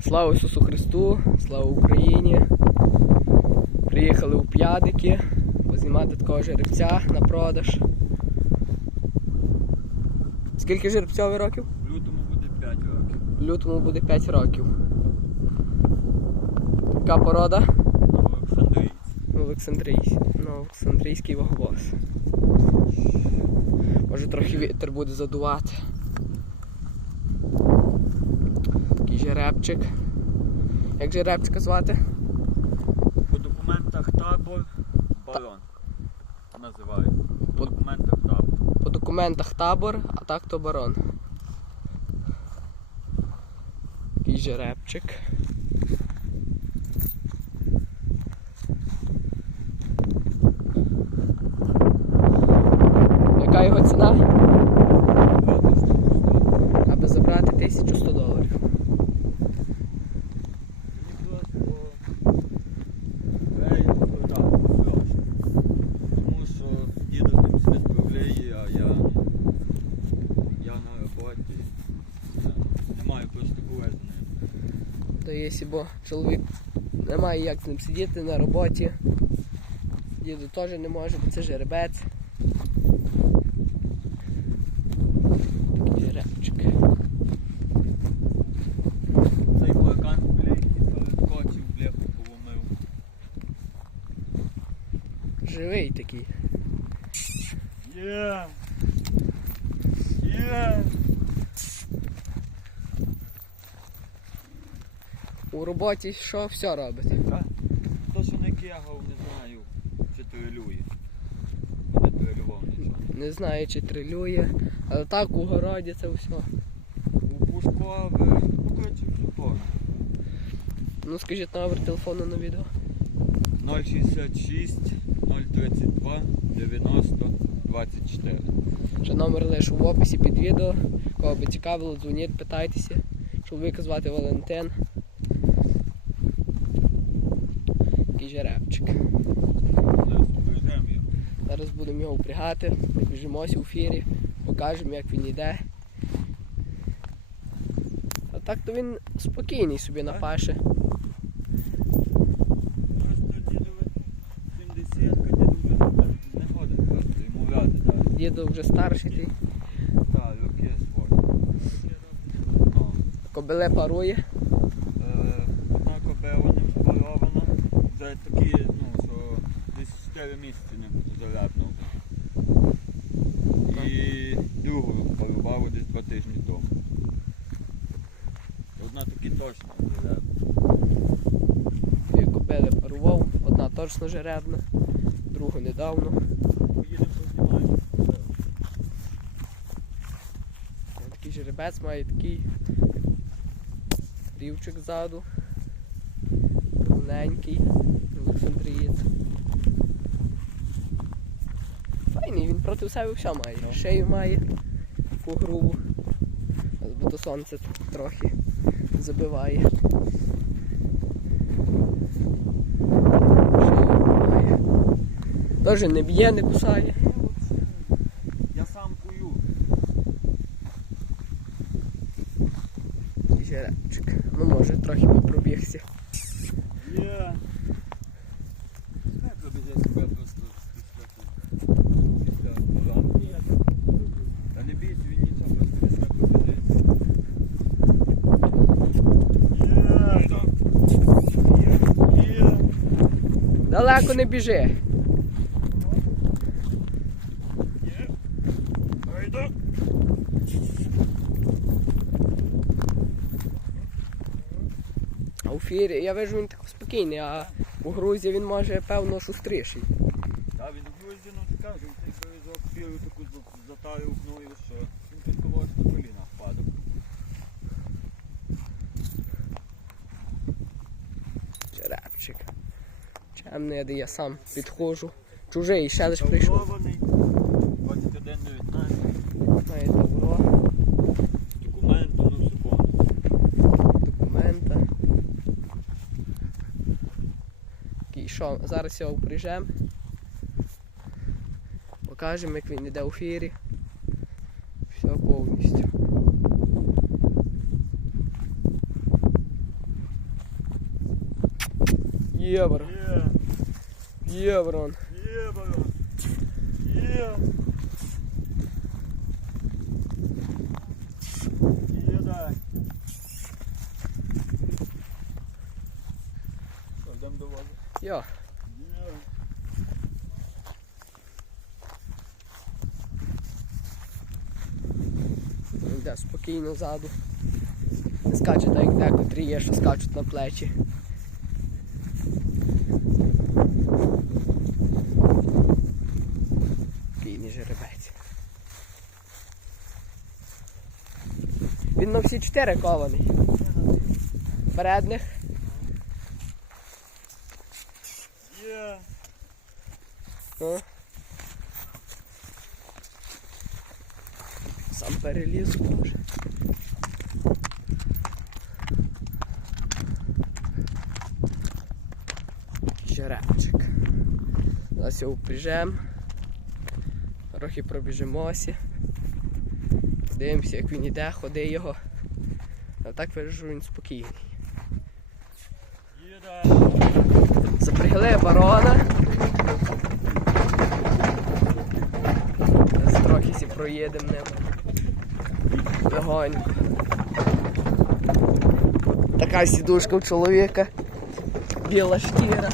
Слава Ісусу Христу, слава Україні. Приїхали у П'ядики познімати такого жеребця на продаж. Скільки жеребцьові років? В лютому буде 5 років. В лютому буде 5 років. Яка порода? Олександрійці. Олександрійський. Ну, Олександрійський ваговоз. Може трохи вітер буде задувати. Такий жеребчик. Як жеребчика звати? По документах табор барон. Називають. По По- документах табор. По документах табор, а так то барон. Такий жеребчик. Яка його ціна? Аби забрати 1100 доларів. Мені просто Ей, продав гроші. Тому що діду з ним все справляє, а я, я на роботі. Я Не маю просто коли з ним. То якщо бо чоловік не має як з ним сидіти на роботі. Діду теж не може, бо це жеребець. Такий жеребчик. Цей клакан блядь, перескочив, бляху поломив. Живий такий. Є! Є! У роботі що все робить. То, що не кегав, не знаю, чи трилює. Не трилював нічого. Не знаю, чи трилює, але так у городі це все. У ну коротше, все. Ну скажіть номер телефону на відео. 066 032 90 24. Ще номер лише в описі під відео. Кого би цікавило, дзвоніть, питайтеся. Чоловіка звати Валентин. Такий жеребчик. Зараз будемо його впрягати, біжимося у фірі, покажемо, як він йде. А так то він спокійний собі на паші. Просто дідове 70 діду вже старший ти. Так. Ну, Кобиле парує. Е, Одна кобила ним спарована. Вже такі, ну, що десь 4 місяці ним заряднув. І другу парували десь 2 тижні тому. Одна таки точно. Дві кобили парував, одна точно жеребна, другу недавно. Поїдемо. Такий жеребець має такий рівчик ззаду. Повненький, Олександрієць. Файний, він проти себе все має. Шею має по грубу. Бо то сонце трохи забиває. Шею має. Теж не б'є, не кусає. Я сам кую. Такий жеребчик. Ну може трохи би пробігся. Є. Як робити себе просто після ранку? Та не бійся, він нічого, просто від себе побіжить. Є. Є. Далеко не біжи. А у фірі, я вижу, він так спокійний, а у грузі він може, певно, шустріший. Та він в Грузі, ну кажу, цей березок піру таку за- затарив гною, що він під когось на колінах падав. Жеребчик. Чемний, де я сам підходжу. Чужий, ще лиш прийшов. Таврований, 21.19, Має добро, документи, все повністю. документа. Такий, що, зараз його впряжемо. Покажемо, як він йде у фірі. Все повністю. Є, брон. Є, брон. є. Є. Дай. Що, до вози? Йо. Йде спокійно ззаду. Не скаче так, як декотрі є, що скачуть на плечі. 24 кований. Передних. Є. Сам переліз може. Черепчик. Зараз його впряжемо. Трохи пробіжимося. Дивимося, як він іде, ходи його. Так вижу, він спокійний. Запрягли барона. Зараз трохи сі проїдемо ним. Легонько. Така сідушка у чоловіка. Біла шкіра.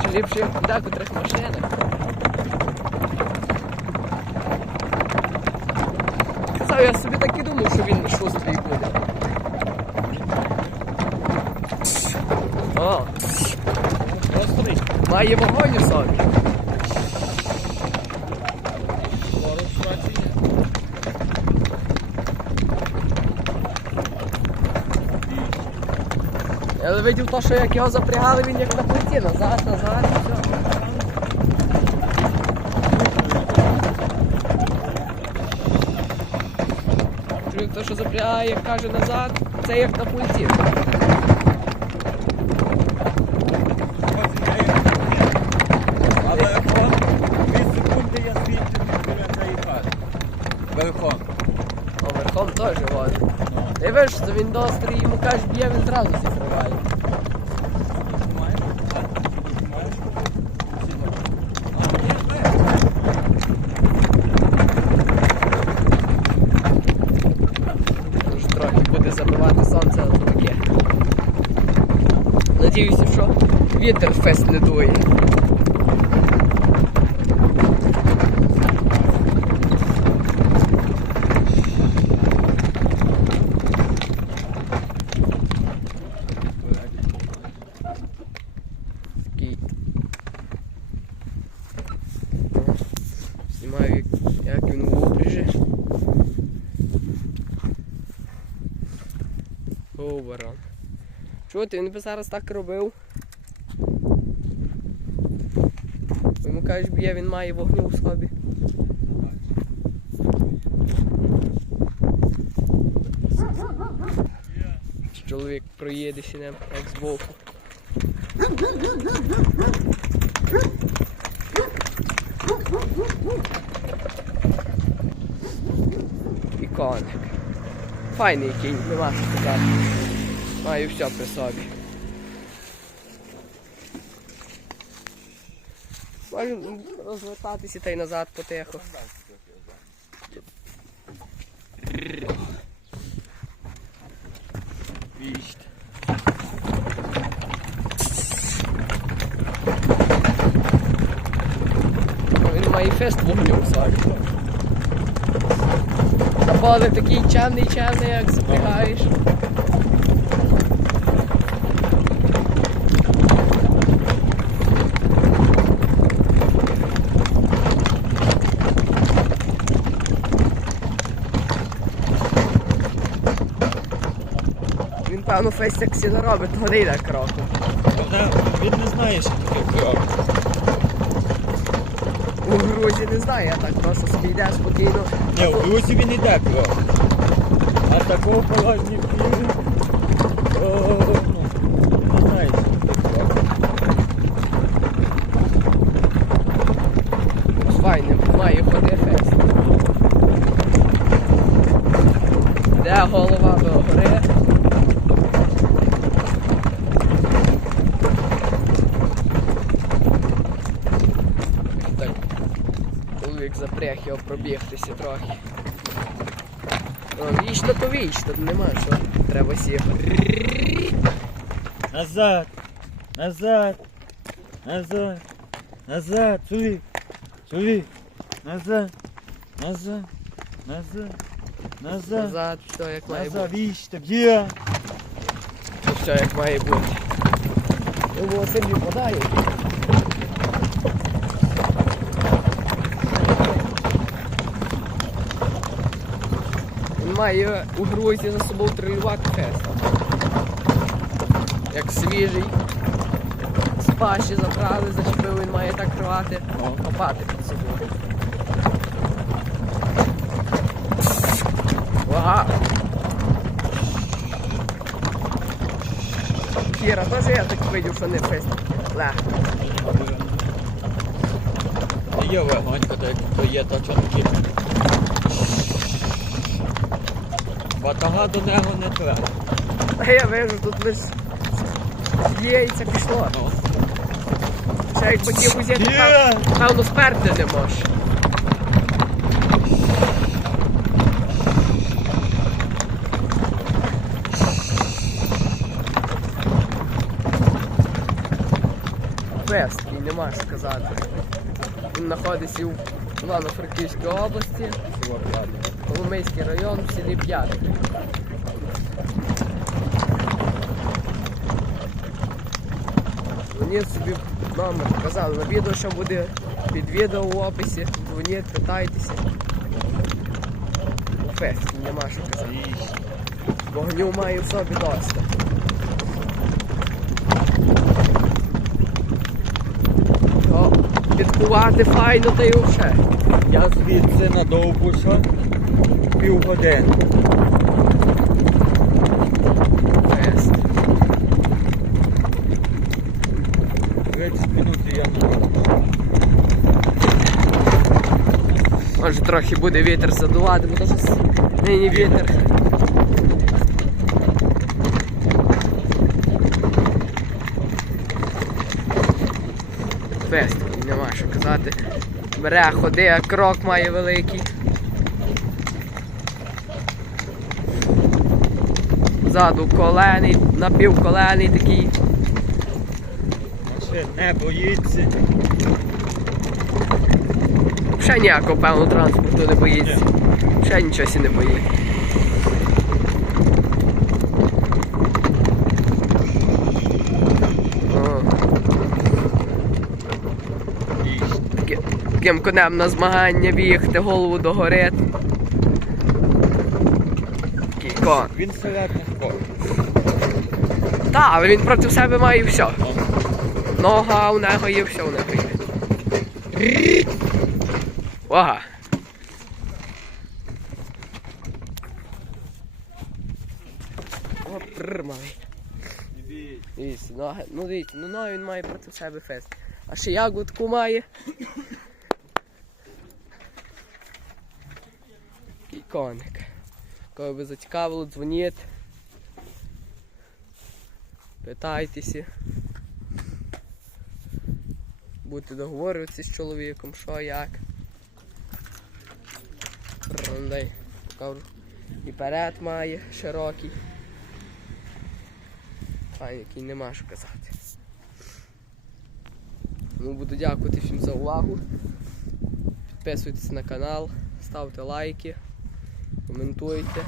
Ще ліпше в декотрих машинах. Казав, я собі так і думав, що він шустрий буде. Має вогонь у собі. Я видів то, що як його запрягали, він як на плиті, назад, назад, все. Що запрягає, як каже назад, це як на пульті. Але верхом, дві секунди я звідти біля цієї хати. Верхом. А верхом теж водить. Ти бачиш, що він дострий, йому каже, б'є, він зразу зіграває. Тож трохи буде забивати сонце, але то таке. Надіюся, що вітер фест не дує. Знімаю, як, як він в упряжі. О, баран. Чути, він би зараз так робив. Кажеш, б'є, він має вогню у собі. Чоловік проїде сінем, як збоку. І коник. Файний кінь, нема що сказати. Маю все при собі. Можу розвертатися та й назад потихо. Він має фест вогню в собі. А такий чемний, чемний, як запрягаєш. Він певно фест як сіно робить, то не йде кроку. Він не знає, що таке кров. У Грузі не знаю, я так просто собі йде спокійно. Ні, у Грузі він йде кров. А такого положення фірі, то, ну, не знає, що таке кров. Файне, має ходи фест. Де голова до гори. Бігтися трохи. Вічно то нема що. Треба сіпати. Назад! Назад! Назад! Назад! Чоловік! Чоловік! Назад! Назад! Назад! Назад! Назад, все як має Назад! бути. Віч, є! Все як має бути. Його сильні подає. Він має у Грузії за собою трилювати фест. Як свіжий. З паші забрали, зачепив, він має так рвати, копати під собою. Ага. Кіра, теж я так видів, що не фест. Легко. Є легонько, так то є точонки. Батага до нього не треба. А я вижу, тут лиш яйця пішло. Ну. Ще як хотів узяти, пев- певно сперти не можеш. Фест, і нема що сказати. Він знаходиться в Івано-Франківській області, Коломийський район, в селі П'ятик. Дзвоніть собі номер, казали, на відео що буде під відео в описі. Дзвоніть, питайтеся. Фест, нема що казати. Вогню має в собі досить. О, підкувати файно та й вже. Я звідси на довбуша півгодини. Фест. 30 минут і я на Може трохи буде вітер задувати, бо то нині вітер. Фест, що. Бере, ходи, а крок має великий. Ззаду колений, напівколений такий. Машин не боїться. Ще ніякого певного транспорту не боїться. Ще нічого сі не боїться. Таким конем на змагання бігти, голову догори. Такий кон. Він середньо ходить. Та, але він проти себе має все. Нога у нього є, все у нього є. Ага. О, пррр, малий. Дивіться, ноги, ну дивіться, ну ноги він має проти себе фест. А ще ягодку має. Коник. Кого би зацікавило, дзвоніть. Питайтеся. Будете договорюватися з чоловіком, що як. Дай. І перед має широкий. А який нема що казати. Ну, буду дякувати всім за увагу. Підписуйтесь на канал, ставте лайки, коментуйте.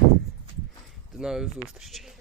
До нових зустрічей.